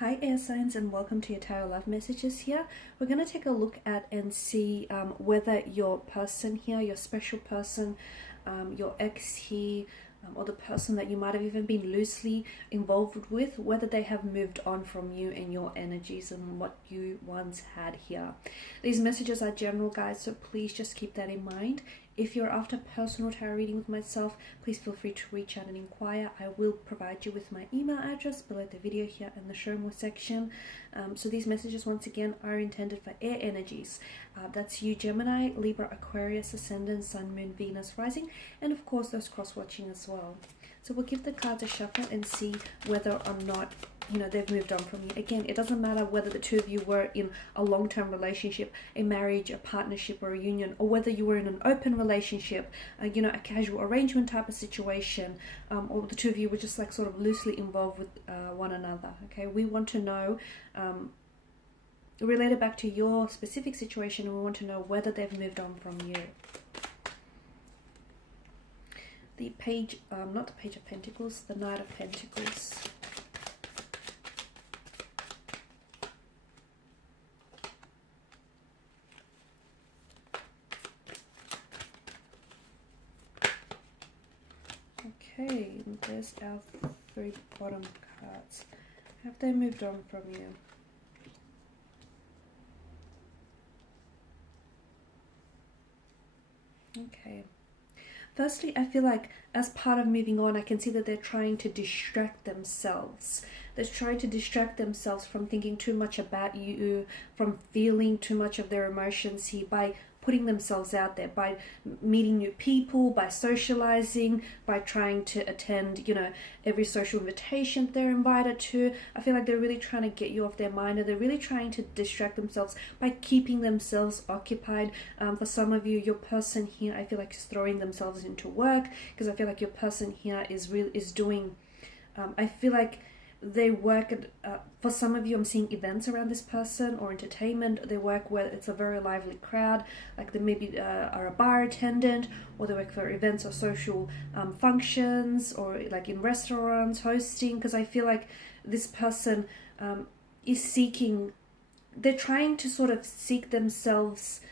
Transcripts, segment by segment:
Hi air signs, and welcome to your tarot love messages here. We're going to take a look at and see whether your person here, your special person, your ex here, or the person that you might have even been loosely involved with, whether they have moved on from you and your energies and what you once had here. These messages are general, guys, so please just keep that in mind. If you're after personal tarot reading with myself, please feel free to reach out and inquire. I will provide you with my email address below the video here in the show more section. So these messages, once again, are intended for air energies. That's you, Gemini, Libra, Aquarius, Ascendant, Sun, Moon, Venus, Rising, and of course those cross-watching as well. So we'll give the cards a shuffle and see whether or not they've moved on from you. Again, it doesn't matter whether the two of you were in a long-term relationship, a marriage, a partnership, or a union, or whether you were in an open relationship, a casual arrangement type of situation, or the two of you were just like sort of loosely involved with one another. Okay, we want to know, relate it back to your specific situation, and we want to know whether they've moved on from you. The page, not the Page of Pentacles, the Knight of Pentacles. Okay, there's our three bottom cards. Have they moved on from you? Okay. Firstly, I feel like as part of moving on, I can see that they're trying to distract themselves. They're trying to distract themselves from thinking too much about you, from feeling too much of their emotions here by putting themselves out there, by meeting new people, by socializing, by trying to attend, every social invitation they're invited to. I feel like they're really trying to get you off their mind, and they're really trying to distract themselves by keeping themselves occupied. For some of you, your person here, I feel like is throwing themselves into work, because I feel like your person here is doing, I feel like they work at, for some of you, I'm seeing events around this person or entertainment. They work where it's a very lively crowd, like they maybe are a bar attendant, or they work for events or social functions, or like in restaurants, hosting, because I feel like this person is seeking, they're trying to sort of seek themselves,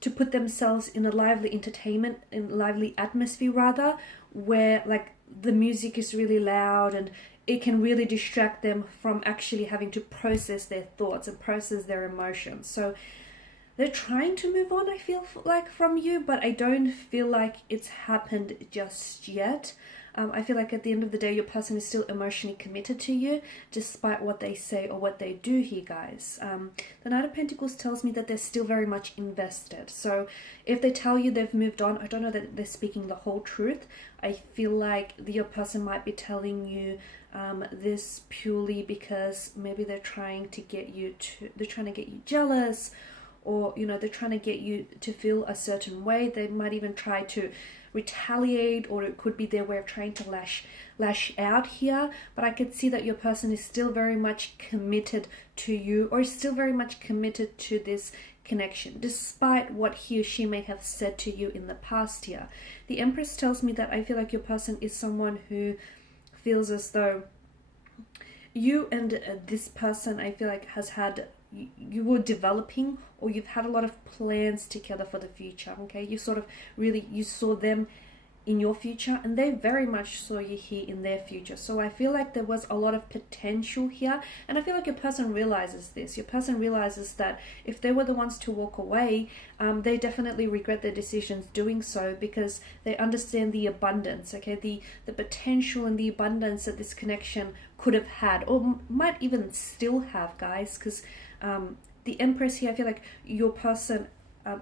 to put themselves in a lively entertainment, in lively atmosphere rather, where like the music is really loud and it can really distract them from actually having to process their thoughts and process their emotions. So they're trying to move on, I feel like, from you, but I don't feel like it's happened just yet. I feel like at the end of the day, your person is still emotionally committed to you, despite what they say or what they do here, guys. The Knight of Pentacles tells me that they're still very much invested. So if they tell you they've moved on, I don't know that they're speaking the whole truth. I feel like your person might be telling you this purely because maybe they're trying to get you jealous, or they're trying to get you to feel a certain way. They might even try to retaliate, or it could be their way of trying to lash out here. But I could see that your person is still very much committed to you, or is still very much committed to this connection, despite what he or she may have said to you in the past here. The Empress tells me that I feel like your person is someone who feels as though you and this person, I feel like, has had, you were developing, or you've had a lot of plans together for the future. Okay, you sort of really, you saw them in your future, and they very much saw you here in their future. So I feel like there was a lot of potential here, and I feel like your person realizes this. Your person realizes that if they were the ones to walk away, they definitely regret their decisions doing so, because they understand the abundance, okay, the potential and the abundance that this connection could have had, or might even still have, guys, because the Empress here, I feel like your person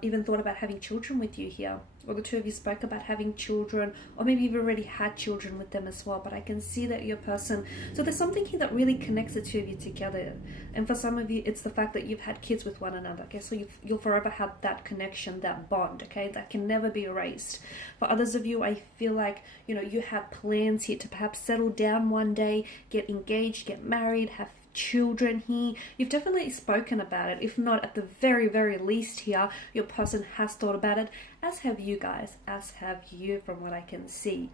even thought about having children with you here, or the two of you spoke about having children, or maybe you've already had children with them as well. But I can see that your person, so there's something here that really connects the two of you together. And for some of you, it's the fact that you've had kids with one another, okay? So you'll forever have that connection, that bond, okay? That can never be erased. For others of you, I feel like, you have plans here to perhaps settle down one day, get engaged, get married, have children here. You've definitely spoken about it. If not, at the very, very least here, your person has thought about it, as have you guys, as have you, from what I can see.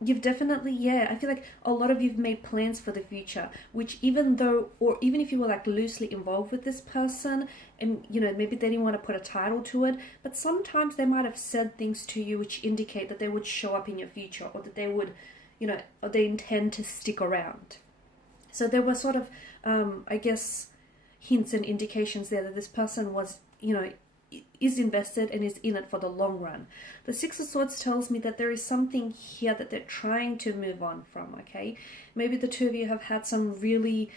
You've definitely, yeah, I feel like a lot of you've made plans for the future, which even though, or even if you were like loosely involved with this person and, you know, maybe they didn't want to put a title to it, but sometimes they might have said things to you which indicate that they would show up in your future or that they would, you know, or they intend to stick around. So there were sort of, I guess, hints and indications there that this person was, you know, is invested and is in it for the long run. The Six of Swords tells me that there is something here that they're trying to move on from, okay? Maybe the two of you have had some really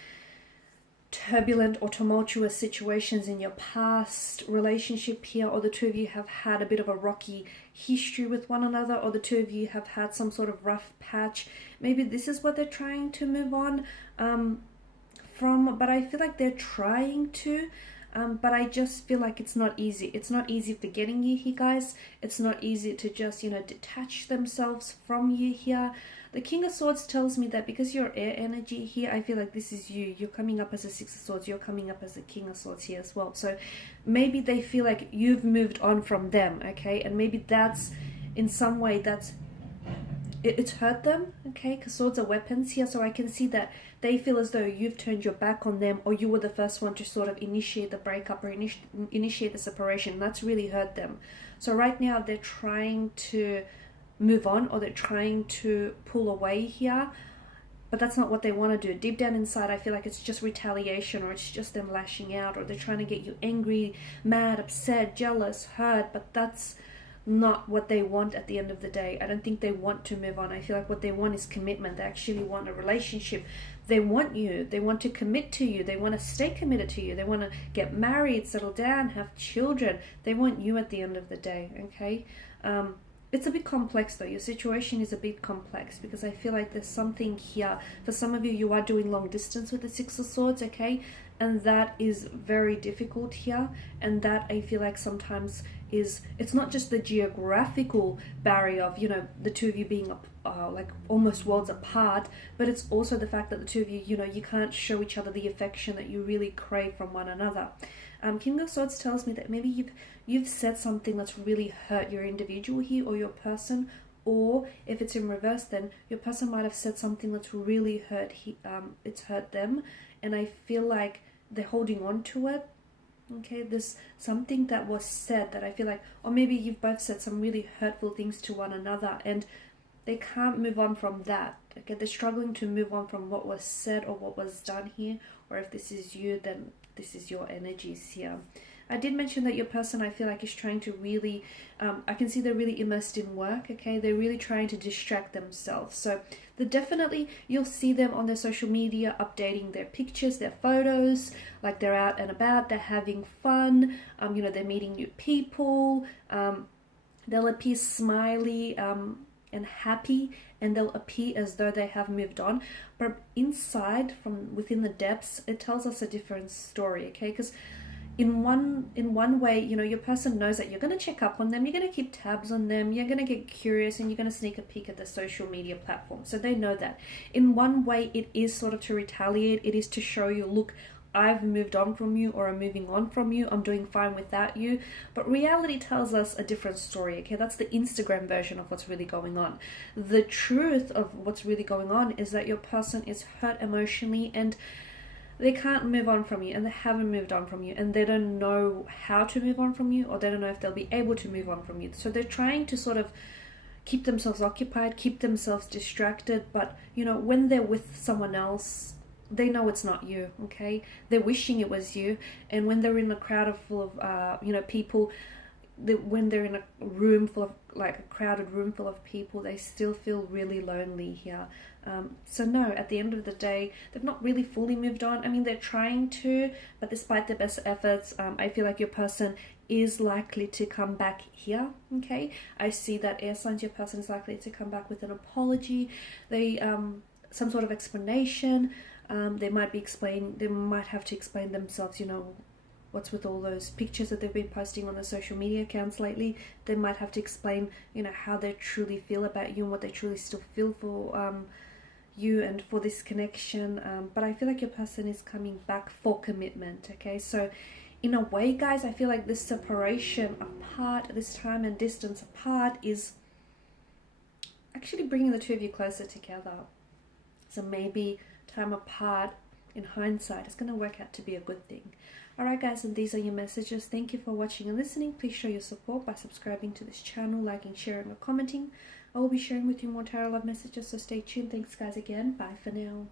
turbulent or tumultuous situations in your past relationship here, or the two of you have had a bit of a rocky history with one another, or the two of you have had some sort of rough patch. Maybe this is what they're trying to move on from, but I feel like they're trying to. But I just feel like it's not easy. It's not easy forgetting you here, guys. It's not easy to just, you know, detach themselves from you here. The King of Swords tells me that because you're air energy here, I feel like this is you. You're coming up as a Six of Swords. You're coming up as a King of Swords here as well. So maybe they feel like you've moved on from them, okay? And maybe that's, in some way, that's it's hurt them, okay? Because swords are weapons here, so I can see that they feel as though you've turned your back on them, or you were the first one to sort of initiate the breakup or initiate the separation. That's really hurt them. So right now they're trying to move on, or they're trying to pull away here, but that's not what they want to do. Deep down inside, I feel like it's just retaliation, or it's just them lashing out, or they're trying to get you angry, mad, upset, jealous, hurt, but that's not what they want at the end of the day. I don't think they want to move on. I feel like what they want is commitment. They actually want a relationship. They want you. They want to commit to you. They want to stay committed to you. They want to get married, settle down, have children. They want you at the end of the day, okay? It's a bit complex though. Your situation is a bit complex because I feel like there's something here. For some of you, you are doing long distance with the Six of Swords, okay? And that is very difficult here. And that I feel like sometimes is, it's not just the geographical barrier of, you know, the two of you being like almost worlds apart, but it's also the fact that the two of you, you know, you can't show each other the affection that you really crave from one another. King of Swords tells me that maybe you've said something that's really hurt your individual here or your person, or if it's in reverse, then your person might have said something that's really hurt it's hurt them, and I feel like they're holding on to it. Okay, there's something that was said that I feel like, or maybe you've both said some really hurtful things to one another and they can't move on from that. Okay, they're struggling to move on from what was said or what was done here, or if this is you, then this is your energies here. I did mention that your person, I feel like, is trying to really, I can see they're really immersed in work, okay? They're really trying to distract themselves. So definitely, you'll see them on their social media updating their pictures, their photos, like they're out and about, they're having fun, you know, they're meeting new people, they'll appear smiley and happy, and they'll appear as though they have moved on. But inside, from within the depths, it tells us a different story, okay? Because in one way, you know, your person knows that you're going to check up on them, you're going to keep tabs on them, you're going to get curious, and you're going to sneak a peek at the social media platform. So they know that. In one way, it is sort of to retaliate. It is to show you, look, I've moved on from you, or I'm moving on from you, I'm doing fine without you. But reality tells us a different story, okay? That's the Instagram version of what's really going on. The truth of what's really going on is that your person is hurt emotionally, and they can't move on from you, and they haven't moved on from you, and they don't know how to move on from you, or they don't know if they'll be able to move on from you. So they're trying to sort of keep themselves occupied, keep themselves distracted, but, you know, when they're with someone else, they know it's not you, okay? They're wishing it was you, and when they're in a crowd full of, you know, people, when they're in a room full of, like a crowded room full of people, they still feel really lonely here. So no, at the end of the day, they've not really fully moved on. I mean, they're trying to, but despite their best efforts, I feel like your person is likely to come back here, okay? I see that air signs, your person is likely to come back with an apology, some sort of explanation. They might have to explain themselves, you know, what's with all those pictures that they've been posting on the social media accounts lately. They might have to explain, you know, how they truly feel about you and what they truly still feel for you and for this connection. But I feel like your person is coming back for commitment, okay? So in a way, guys, I feel like this separation apart, this time and distance apart, is actually bringing the two of you closer together. So maybe time apart, in hindsight, is going to work out to be a good thing. Alright guys, and these are your messages. Thank you for watching and listening. Please show your support by subscribing to this channel, liking, sharing or commenting. I will be sharing with you more tarot love messages, so stay tuned. Thanks guys again. Bye for now.